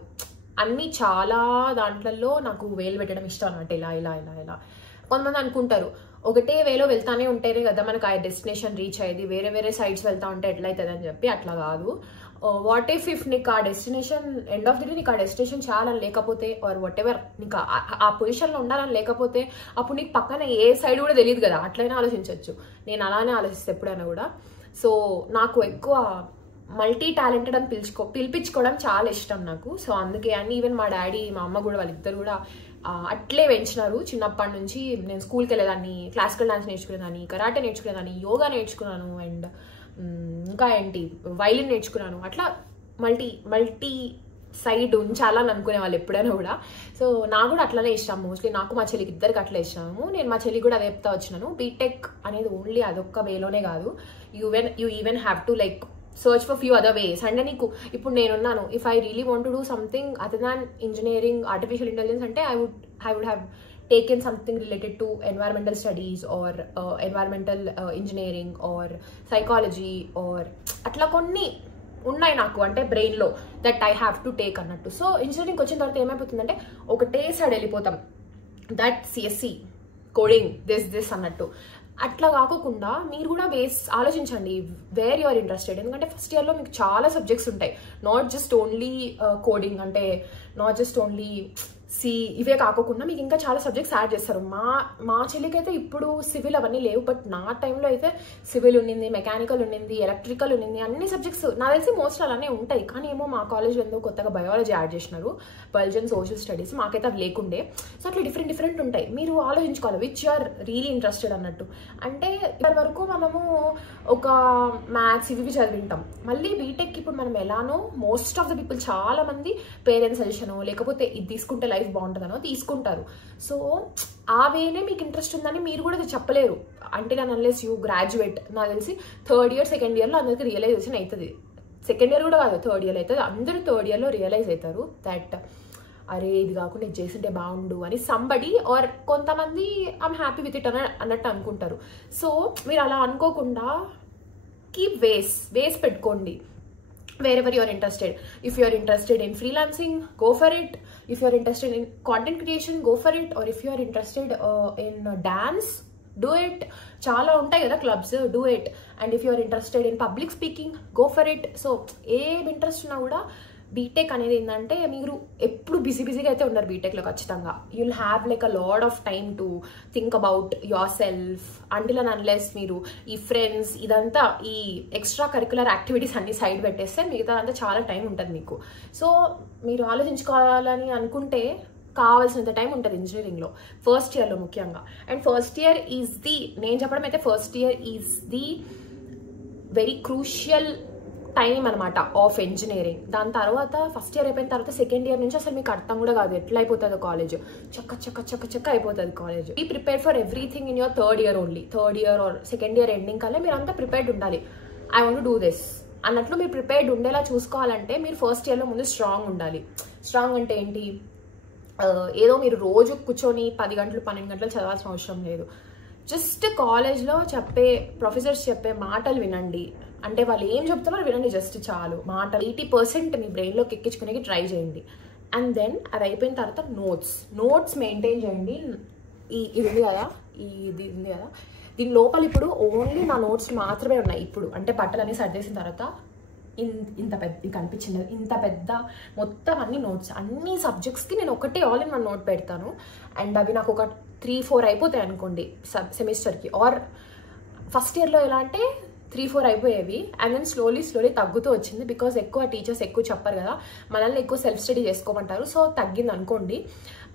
అన్నీ చాలా దాంట్లలో నాకు వేలు పెట్టడం ఇష్టం అన్నమాట. ఇలా ఇలా ఇలా ఇలా కొంతమంది అనుకుంటారు ఒకటే వేలో వెళ్తానే ఉంటేనే కదా మనకు ఆ డెస్టినేషన్ రీచ్ అయ్యేది, వేరే వేరే సైడ్స్ వెళ్తా ఉంటే ఎట్లయితుంది అని చెప్పి. అట్లా కాదు. వాట్ ఇఫ్ నీకు ఆ destination end of the day నీకు ఆ డెస్టినేషన్ చేయాలని లేకపోతే, ఆర్ వాట్ ఎవర్ నీకు ఆ పొజిషన్లో ఉండాలని లేకపోతే, అప్పుడు నీకు పక్కన ఏ సైడ్ కూడా తెలియదు కదా, అట్లయినా ఆలోచించవచ్చు. నేను అలానే ఆలోచిస్తే ఎప్పుడైనా కూడా. సో నాకు ఎక్కువ మల్టీ టాలెంటెడ్ అని పిలిపించుకోవడం చాలా ఇష్టం నాకు. సో అందుకే. అండ్ ఈవెన్ మా డాడీ మా అమ్మ కూడా వాళ్ళిద్దరు కూడా అట్లే పెంచినారు. చిన్నప్పటి నుంచి నేను స్కూల్కి వెళ్ళేదాన్ని, క్లాసికల్ డాన్స్ నేర్చుకునేదాన్ని, కరాటే నేర్చుకునేదాన్ని, యోగా నేర్చుకున్నాను, అండ్ ఇంకా ఏంటి వైలిన్ నేర్చుకున్నాను. అట్లా మల్టీ సైడ్ ఉంచాలని అనుకునే వాళ్ళు ఎప్పుడైనా కూడా. సో నాకు కూడా అట్లనే ఇష్టం. మోస్ట్లీ నాకు మా చెల్లికి ఇద్దరికి అట్లా ఇష్టము. నేను మా చెల్లికి కూడా అదే చెప్తా వచ్చినాను. బీటెక్ అనేది ఓన్లీ అదొక్క వేలోనే కాదు, you even have to like search for few other ways. అంటే నీకు ఇప్పుడు నేనున్నాను, if I really want to do something other than engineering, artificial intelligence అంటే I would have taken something related to environmental studies or environmental engineering or psychology or అట్లా కొన్ని ఉన్నాయి నాకు అంటే బ్రెయిన్లో that I have to take అన్నట్టు. So ఇంజనీరింగ్కి వచ్చిన తర్వాత ఏమైపోతుందంటే ఒకటే సైడ్ వెళ్ళిపోతాం, దట్ సిఎస్సి కోడింగ్ దిస్ అన్నట్టు. అట్లా కాకుండా మీరు కూడా ఆలోచించండి వేర్ యూఆర్ ఇంట్రెస్టెడ్. ఎందుకంటే ఫస్ట్ ఇయర్లో మీకు చాలా సబ్జెక్ట్స్ ఉంటాయి, నాట్ జస్ట్ ఓన్లీ కోడింగ్, అంటే నాట్ జస్ట్ ఓన్లీ ఇవే కాకుండా మీకు ఇంకా చాలా సబ్జెక్ట్స్ యాడ్ చేస్తారు. మా చెల్లికి అయితే ఇప్పుడు సివిల్ అవన్నీ లేవు, బట్ నా టైంలో అయితే సివిల్ ఉండింది, మెకానికల్ ఉండింది, ఎలక్ట్రికల్ ఉండింది, అన్ని సబ్జెక్ట్స్ నాకు తెలిసి మోస్ట్ అలానే ఉంటాయి. కానీ ఏమో మా కాలేజ్లో ఎందుకు కొత్తగా బయాలజీ యాడ్ చేసినారు, బయాలజీ అండ్ సోషల్ స్టడీస్, మాకైతే అవి లేకుండే. సో అట్లా డిఫరెంట్ ఉంటాయి. మీరు ఆలోచించుకోవాలి which you are really interested అన్నట్టు. అంటే ఇప్పటి వరకు మనము ఒక మ్యాథ్స్ ఇవి చదివింటాం, మళ్ళీ బీటెక్ ఇప్పుడు మనం ఎలానో మోస్ట్ ఆఫ్ ద పీపుల్ చాలా మంది పేరెంట్స్ సజెషనో లేకపోతే ఇది తీసుకుంటే లైఫ్ బాగుంటుందనో తీసుకుంటారు. సో ఆ వేనే మీకు ఇంట్రెస్ట్ ఉందని మీరు కూడా అది చెప్పలేరు అంటే అన్లెస్ యూ గ్రాడ్యుయేట్. నాకు తెలిసి థర్డ్ ఇయర్ సెకండ్ ఇయర్లో అందరికి రియలైజేషన్ అవుతుంది. సెకండ్ ఇయర్ కూడా కాదు, థర్డ్ ఇయర్ అవుతుంది. అందరూ థర్డ్ ఇయర్లో రియలైజ్ అవుతారు దట్ అరే ఇది కాకుండా ఇది చేస్తుంటే బాగుండు అని సంబడి, ఆర్ కొంతమంది ఐమ్ హ్యాపీ విత్ ఇట్ అన్నట్టు అనుకుంటారు. సో మీరు అలా అనుకోకుండా కీప్ వేస్ పెట్టుకోండి wherever you are interested. If you are interested in freelancing, go for it. If you are interested in content creation, go for it. Or if you are interested in dance, do it. Chala untai kada clubs, do it. And if you are interested in public speaking, go for it. So em interest una kuda B Tech అనేది ఏంటంటే మీరు ఎప్పుడు బిజీగా అయితే ఉన్నారు బీటెక్లో ఖచ్చితంగా. You'll have like a lot of time to think about yourself until and unless మీరు ఈ ఫ్రెండ్స్ ఇదంతా ఈ ఎక్స్ట్రా కరిక్యులర్ యాక్టివిటీస్ అన్ని సైడ్ పెట్టేస్తే మిగతా అంతా చాలా టైం ఉంటుంది మీకు. సో మీరు ఆలోచించుకోవాలని అనుకుంటే కావాల్సినంత టైం ఉంటుంది ఇంజనీరింగ్లో, ఫస్ట్ ఇయర్లో ముఖ్యంగా. And first year is the, నేను చెప్పడం అయితే first year is the very crucial time అనమాట ఆఫ్ ఇంజనీరింగ్. దాని తర్వాత ఫస్ట్ ఇయర్ అయిపోయిన తర్వాత సెకండ్ ఇయర్ నుంచి అసలు మీకు అర్థం కూడా కాదు ఎట్లా అయిపోతుందో కాలేజ్, చక్క అయిపోతుంది college. Be prepared for everything in your third year only. Third year or second year ending కల్లా మీరు అంతా ప్రిపేర్డ్ ఉండాలి. I want to do this అన్నట్లు మీరు ప్రిపేర్డ్ ఉండేలా చూసుకోవాలంటే మీరు ఫస్ట్ ఇయర్లో ముందు స్ట్రాంగ్ ఉండాలి. స్ట్రాంగ్ అంటే ఏంటి, ఏదో మీరు రోజు కూర్చొని 10 గంటలు 12 గంటలు చదవాల్సిన అవసరం లేదు. జస్ట్ కాలేజ్లో చెప్పే ప్రొఫెసర్స్ చెప్పే మాటలు వినండి, అంటే వాళ్ళు ఏం చెప్తున్నారో వినండి, జస్ట్ చాలు. మాటలు 80% మీ బ్రెయిన్లోకి ఎక్కించుకునేకి ట్రై చేయండి. అండ్ దెన్ అది అయిపోయిన తర్వాత నోట్స్ మెయింటైన్ చేయండి. ఇది ఉంది కదా, ఇది ఉంది కదా, దీని లోపల ఇప్పుడు ఓన్లీ నా నోట్స్ మాత్రమే ఉన్నాయి. ఇప్పుడు అంటే బట్టలు అన్నీ సర్దేసిన తర్వాత ఇంత పెద్ద కనిపించింది, ఇంత పెద్ద మొత్తం అన్ని నోట్స్, అన్ని సబ్జెక్ట్స్కి నేను ఒకటే ఆల్ ఇన్ వన్ నోట్ పెడతాను. అండ్ అవి నాకు ఒక 3-4 అయిపోతాయి అనుకోండి సెమిస్టర్కి. ఆర్ ఫస్ట్ ఇయర్లో ఎలా అంటే 3-4 అయిపోయేవి, అండ్ దెన్ స్లోలీ తగ్గుతూ వచ్చింది. బికాజ్ ఎక్కువ టీచర్స్ ఎక్కువ చెప్పారు కదా, మనల్ని ఎక్కువ సెల్ఫ్ స్టడీ చేసుకోమంటారు. సో తగ్గింది అనుకోండి.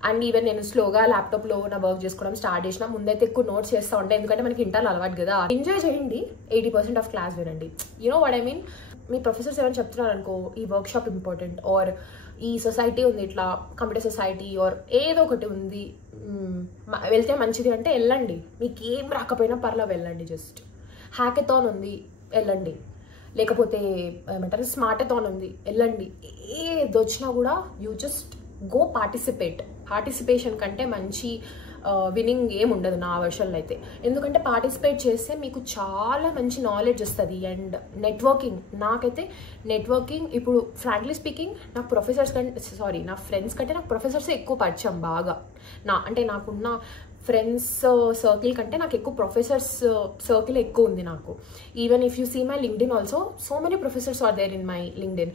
అండ్ ఈవెన్ నేను స్లోగా ల్యాప్టాప్లో నా వర్క్ చేసుకోవడం స్టార్ట్ చేసిన. ముందైతే ఎక్కువ నోట్స్ చేస్తూ ఉంటాయి, ఎందుకంటే మనకి ఇంటర్నల్ అలవాటు కదా. ఎంజాయ్ చేయండి, 80% ఆఫ్ క్లాస్ వినండి. You know what I mean. Me professors ఏమైనా చెప్తున్నారు అనుకో, ఈ వర్క్షాప్ ఇంపార్టెంట్, ఆర్ ఈ సొసైటీ ఉంది ఇట్లా కంప్యూటర్ సొసైటీ, ఆర్ ఏదో ఒకటి ఉంది వెళ్తే మంచిది అంటే వెళ్ళండి. మీకు ఏం రాకపోయినా పర్లా వెళ్ళండి. జస్ట్ హ్యాకథాన్ ఉంది వెళ్ళండి, లేకపోతే ఏమంటారు స్మార్టథాన్ ఉంది వెళ్ళండి. ఏది వచ్చినా కూడా యూ జస్ట్ గో పార్టిసిపేషన్ కంటే మంచి విన్నింగ్ ఏం ఉండదు నా వర్షన్లో అయితే. ఎందుకంటే పార్టిసిపేట్ చేస్తే మీకు చాలా మంచి నాలెడ్జ్ వస్తుంది. అండ్ నెట్వర్కింగ్, నాకైతే నెట్వర్కింగ్ ఇప్పుడు ఫ్రాంక్లీ స్పీకింగ్ నాకు ప్రొఫెసర్స్ కంటే నా ఫ్రెండ్స్ కంటే నాకు ప్రొఫెసర్స్ ఎక్కువ పరిచయం బాగా. అంటే నాకున్న ఫ్రెండ్స్ సర్కిల్ కంటే నాకు ఎక్కువ ప్రొఫెసర్స్ సర్కిల్ ఎక్కువ ఉంది నాకు. Even if you see my LinkedIn also, so many professors are there in my LinkedIn.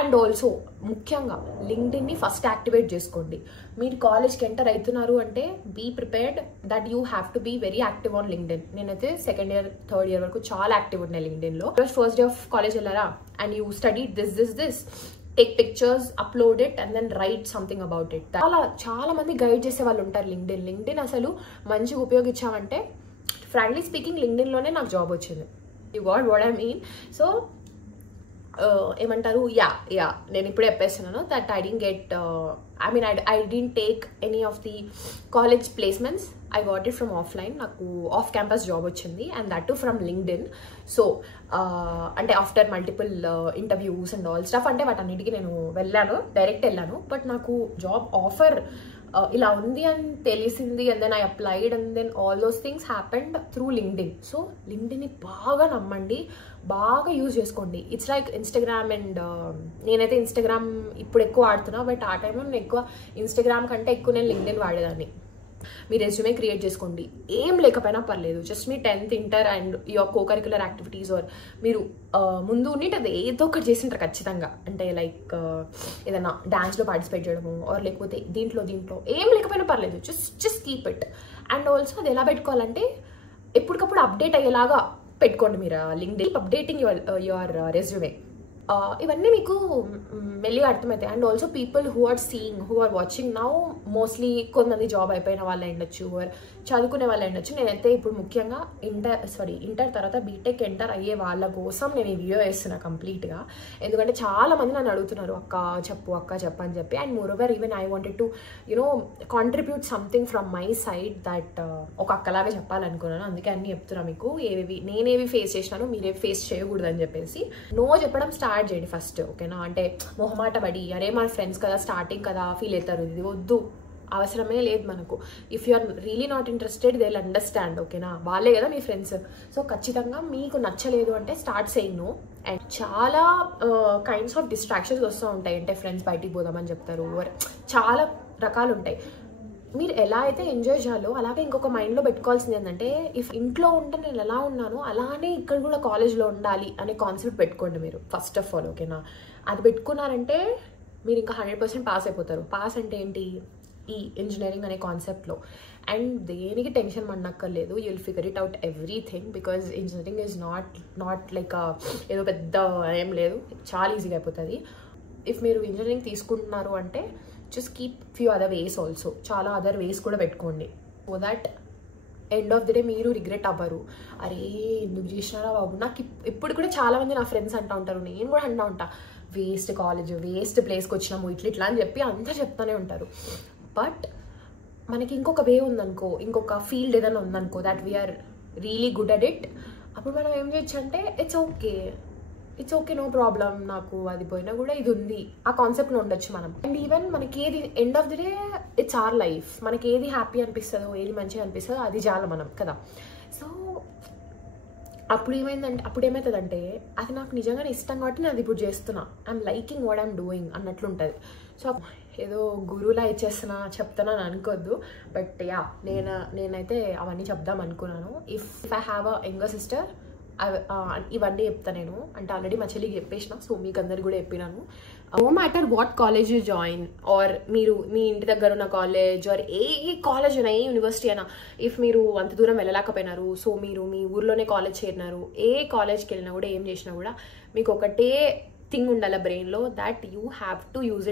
And also ముఖ్యంగా లింక్డ్ఇన్ని ఫస్ట్ యాక్టివేట్ చేసుకోండి. మీరు కాలేజ్కి ఎంటర్ అవుతున్నారు అంటే be prepared that you have to be very active on LinkedIn. నేనైతే second year third year వరకు చాలా యాక్టివ్ ఉన్నాయి లింక్డ్ఇన్లో. ఫస్ట్ డే ఆఫ్ కాలేజ్ వెళ్ళారా and you study this take pictures, upload it and then write something about it. చాలా మంది guide చేసే వాళ్ళు ఉంటారు లింక్డ్ఇన్ అసలు మంచిగా ఉపయోగించామంటే ఫ్రాంక్లీ స్పీకింగ్ లింక్డ్ఇన్లోనే నాకు జాబ్ వచ్చింది. You got what I mean. So ఏమంటారు, నేను ఇప్పుడే చెప్పేస్తున్నాను that I didn't take any of the college placements. I got it from offline. నాకు ఆఫ్ క్యాంపస్ జాబ్ వచ్చింది and that too from LinkedIn. So అంటే after multiple interviews and all stuff, అంటే వాటన్నిటికీ నేను డైరెక్ట్ వెళ్ళాను. బట్ నాకు job offer ఇలా ఉంది అని తెలిసింది and then I applied and then all those things happened through LinkedIn. So లింక్డ్ఇన్ని బాగా నమ్మండి, బాగా యూజ్ చేసుకోండి. It's like Instagram. అండ్ నేనైతే ఇన్స్టాగ్రామ్ ఇప్పుడు ఎక్కువ వాడుతున్నా, బట్ ఆ టైంలో నేను ఎక్కువ ఇన్స్టాగ్రామ్ కంటే ఎక్కువ నేను లింక్డ్ఇన్ వాడేదాన్ని. మీ రెజ్యూమే క్రియేట్ చేసుకోండి, ఏం లేకపోయినా పర్లేదు. జస్ట్ మీ 10th inter and your cocurricular activities or మీరు ముందు ఉన్నట్టు అది ఏదో ఒకటి చేసింటారు ఖచ్చితంగా. అంటే లైక్ ఏదైనా డాన్స్లో పార్టిసిపేట్ చేయడము ఆర్ లేకపోతే దీంట్లో ఏం లేకపోయినా పర్లేదు. Just keep it. And also అది ఎలా పెట్టుకోవాలంటే ఎప్పటికప్పుడు అప్డేట్ అయ్యేలాగా పెట్టుకోండి మీరు లింక్డ్ఇన్. Updating your resume. ఇవన్నీ మీకు మెల్లిగా అర్థమవుతాయి. And also people who are watching now mostly కొంతమంది జాబ్ అయిపోయిన వాళ్ళు అయ్యొచ్చు, చదువుకునే వాళ్ళు అయ్యొచ్చు. నేనైతే ఇప్పుడు ముఖ్యంగా ఇంటర్ తర్వాత బీటెక్ ఎంటర్ అయ్యే వాళ్ళ కోసం నేను ఈ వీడియో వేస్తున్నా కంప్లీట్గా. ఎందుకంటే చాలా మంది నన్ను అడుగుతున్నారు అక్క చెప్పు అని చెప్పి. And moreover even I wanted to contribute something from my side that ఒక అక్కలాగా చెప్పాలనుకున్నాను. అందుకే అన్ని చెప్తున్నా మీకు. నేనేవి ఫేస్ చేసినాను, మీరేవి ఫేస్ చేయకూడదు అని చెప్పేసి. నో చెప్పడం స్టార్ట్ చేయండి ఫస్ట్, ఓకేనా? అంటే మొహమాట పడి అరే మన ఫ్రెండ్స్ కదా స్టార్టింగ్ కదా ఫీల్ అవుతారు, ఇది వద్దు, అవసరమే లేదు మనకు. If you are really not interested they will understand, ఓకేనా? వాళ్ళే కదా మీ ఫ్రెండ్స్. సో ఖచ్చితంగా మీకు నచ్చలేదు అంటే స్టార్ట్ సేయింగ్ నో. అండ్ చాలా కైండ్స్ ఆఫ్ డిస్ట్రాక్షన్స్ వస్తూ ఉంటాయి. అంటే ఫ్రెండ్స్ బయటికి పోదామని చెప్తారు, చాలా రకాలు ఉంటాయి. మీరు ఎలా అయితే ఎంజాయ్ చేయాలో అలాగే ఇంకొక మైండ్లో పెట్టుకోవాల్సింది ఏంటంటే ఇఫ్ ఇంట్లో ఉంటే నేను ఎలా ఉన్నానో అలానే ఇక్కడ కూడా కాలేజ్లో ఉండాలి అనే కాన్సెప్ట్ పెట్టుకోండి మీరు ఫస్ట్ ఆఫ్ ఆల్, ఓకేనా? అది పెట్టుకున్నారంటే మీరు ఇంకా 100% పాస్ అయిపోతారు. పాస్ అంటే ఏంటి? ఈ ఇంజనీరింగ్ అనే కాన్సెప్ట్లో. అండ్ దేనికి టెన్షన్ పడనక్కర్లేదు, you will figure it out everything. Because engineering is not like ఏదో పెద్ద ఏం లేదు, చాలా ఈజీగా అయిపోతుంది. ఇఫ్ మీరు ఇంజనీరింగ్ తీసుకుంటున్నారు అంటే just keep few other ways also, చాలా అదర్ వేస్ కూడా పెట్టుకోండి. So that end of the day మీరు రిగ్రెట్ అవ్వరు. అరే ఎందుకు చేసినారా బాబు. నాకు ఇప్పుడు కూడా చాలా మంది నా ఫ్రెండ్స్ అంటూ ఉంటారు, నేను కూడా అంటూ ఉంటా, వేస్ట్ కాలేజ్, వేస్ట్ ప్లేస్కి వచ్చినాము, ఇట్లా అని చెప్పి అంతా చెప్తానే ఉంటారు. బట్ మనకి ఇంకొక వే ఉందనుకో, ఇంకొక ఫీల్డ్ ఏదైనా ఉందనుకో that we're really good at it, అప్పుడు మనం ఏం చేయొచ్చు అంటే ఇట్స్ ఓకే నో ప్రాబ్లం, నాకు అది పోయినా కూడా ఇది ఉంది, ఆ కాన్సెప్ట్లో ఉండొచ్చు మనం. అండ్ ఈవెన్ మనకి ఏది end of the day it's our life, మనకి ఏది హ్యాపీ అనిపిస్తుందో ఏది మంచిగా అనిపిస్తుందో అది చాలా మనం కదా. సో అప్పుడు ఏమవుతుందంటే అది నాకు నిజంగానే ఇష్టం కాబట్టి నేను అది ఇప్పుడు చేస్తున్నా, I'm liking what I'm doing అన్నట్లుంటుంది. సో ఏదో గురువులా చెప్తానని అనుకోద్దు. బట్ నేనైతే అవన్నీ చెప్దాం అనుకున్నాను. If I have a younger sister ఇవన్నీ చెప్తా నేను. అంటే ఆల్రెడీ మా చెల్లికి చెప్పేసిన, సో మీకు అందరికి కూడా చెప్పినాను. No matter what college you join, or మీరు మీ ఇంటి దగ్గర ఉన్న కాలేజ్ ఆర్ ఏ కాలేజ్ అయినా, ఏ యూనివర్సిటీ అయినా, ఇఫ్ మీరు అంత దూరం వెళ్ళలేకపోయినారు, సో మీరు మీ ఊర్లోనే కాలేజ్ చేరినారు, ఏ కాలేజ్కి వెళ్ళినా కూడా ఏం చేసినా కూడా మీకు ఒకటే థింగ్ ఉండాలి బ్రెయిన్లో, that you have to use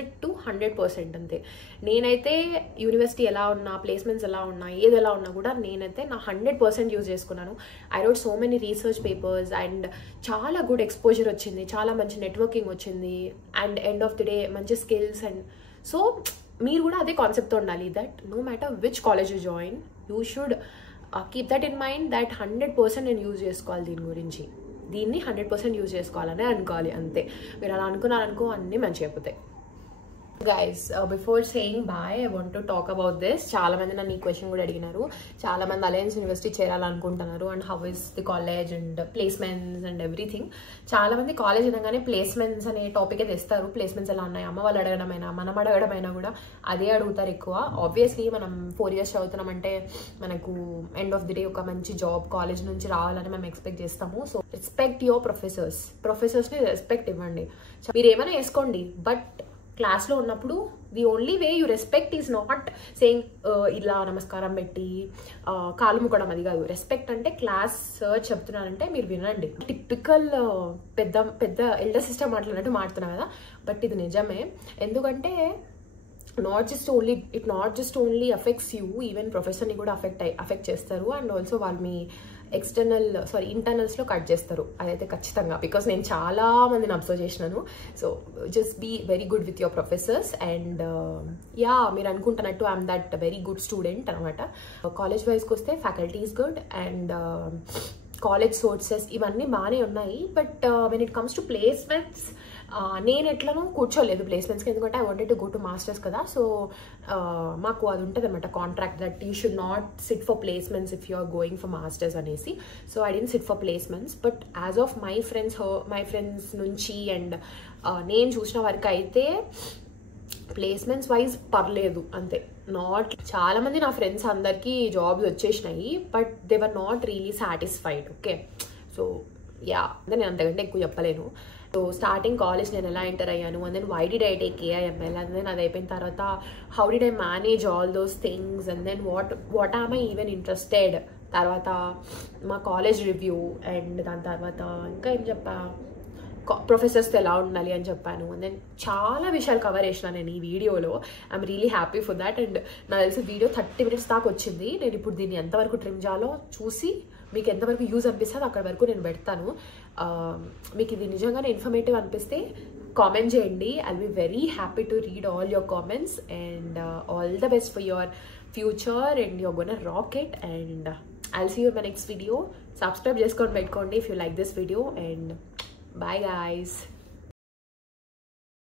it to 100% అంతే. నేనైతే యూనివర్సిటీ ఎలా ఉన్నా, ప్లేస్మెంట్స్ ఎలా ఉన్నా, ఏది ఎలా ఉన్నా కూడా నేనైతే నా 100% యూజ్ చేసుకున్నాను. I wrote so many research papers and చాలా గుడ్ ఎక్స్పోజర్ వచ్చింది, చాలా మంచి నెట్వర్కింగ్ వచ్చింది, and end of the day మంచి స్కిల్స్. అండ్ సో మీరు కూడా అదే కాన్సెప్ట్తో ఉండాలి, that no matter which college you join, you should keep that in mind, that 100% నేను యూజ్ చేసుకోవాలి, దీన్ని 100% యూజ్ చేసుకోవాలని అనుకోవాలి అంతే. మీరు అలా అనుకున్నారనుకో అన్నీ మంచిగా అయిపోతాయి. Guys before saying bye I want to talk about this. చాలా మంది నన్ను ఈ క్వశ్చన్ కూడా అడిగినారు. చాలా మంది అలయన్స్ యూనివర్సిటీ చేరాలనుకుంటున్నారు and how is the college and placements and everything. చాలా మంది కాలేజ్ అనగానే ప్లేస్మెంట్స్ అనే టాపిక్ తెస్తారు. ప్లేస్మెంట్స్ ఎలా ఉన్నాయి, అమ్మ వాళ్ళు అడగడమైనా మనం అడగడమైనా కూడా అదే అడుగుతారు ఎక్కువ. ఆబ్వియస్లీ మనం 4 years చదువుతున్నామంటే మనకు ఎండ్ ఆఫ్ ది డే ఒక మంచి జాబ్ కాలేజ్ నుంచి రావాలని మేము ఎక్స్పెక్ట్ చేస్తాము. సో రెస్పెక్ట్ యువర్ ప్రొఫెసర్స్ని రెస్పెక్ట్ ఇవ్వండి. మీరు ఏమైనా వేసుకోండి, బట్ క్లాస్లో ఉన్నప్పుడు the only way you respect is not saying ఇలా నమస్కారం పెట్టి కాలు ముక్కడం, అది కాదు. రెస్పెక్ట్ అంటే క్లాస్ సార్ చెప్తున్నారంటే మీరు వినండి. టిపికల్ పెద్ద పెద్ద ఎల్డర్ సిస్టర్ మాట్లాడినట్టు మాట్లాడుతున్నా కదా, బట్ ఇది నిజమే. ఎందుకంటే not just only affects you, even ప్రొఫెసర్ని కూడా అఫెక్ట్ చేస్తారు. అండ్ ఆల్సో వాళ్ళు మీ ఇంటర్నల్స్లో కట్ చేస్తారు. అదైతే ఖచ్చితంగా, బికాస్ నేను చాలా మందిని అబ్జర్వ్ చేసినాను. So just be very good with your professors. And yeah, మీరు అనుకుంటున్నట్టు I'm that very good student అనమాట. కాలేజ్ వైజ్కి వస్తే faculty is good and college sources ఇవన్నీ బాగానే ఉన్నాయి. But when it comes to placements నేను ఎట్లనో కూర్చోలేదు ప్లేస్మెంట్స్కి, ఎందుకంటే I wanted to go to masters కదా. సో మాకు అది ఉంటుంది అనమాట contract that you should not sit for placements if you are going for masters అనేసి. So I didn't sit for placements. But as of my friends నుంచి and నేను చూసిన వరకు అయితే ప్లేస్మెంట్స్ వైజ్ పర్లేదు అంతే. చాలా మంది నా ఫ్రెండ్స్ అందరికీ జాబ్స్ వచ్చేసినాయి, but they were not really satisfied. Okay, so yeah, నేను అంతకంటే ఎక్కువ చెప్పలేను. సో స్టార్టింగ్ కాలేజ్ నేను ఎలా ఎంటర్ అయ్యాను, and then why did I take AIML, and then అది అయిపోయిన తర్వాత how did I manage all those things, and then what am I even interested, తర్వాత మా కాలేజ్ రివ్యూ, అండ్ దాని తర్వాత ఇంకా ఏం చెప్పా, ప్రొఫెసర్స్తో ఎలా ఉండాలి అని చెప్పాను. అండ్ దెన్ చాలా విషయాలు కవర్ చేసిన నేను ఈ వీడియోలో. I'm really happy for that. And నాకు తెలిసి వీడియో 30 minutes దాకా వచ్చింది. నేను ఇప్పుడు దీన్ని ఎంతవరకు ట్రిమ్ చేయాలో చూసి మీకు ఎంతవరకు యూజ్ అనిపిస్తుంది అక్కడి వరకు నేను పెడతాను. మీకు ఇది నిజంగానే ఇన్ఫర్మేటివ్ అనిపిస్తే కామెంట్ చేయండి. I'll be very happy to read all your comments. And all the best for your future and your gonna rock it. And I'll see you in my next video. Subscribe చేసుకొని పెట్టుకోండి if you like this video. And bye guys.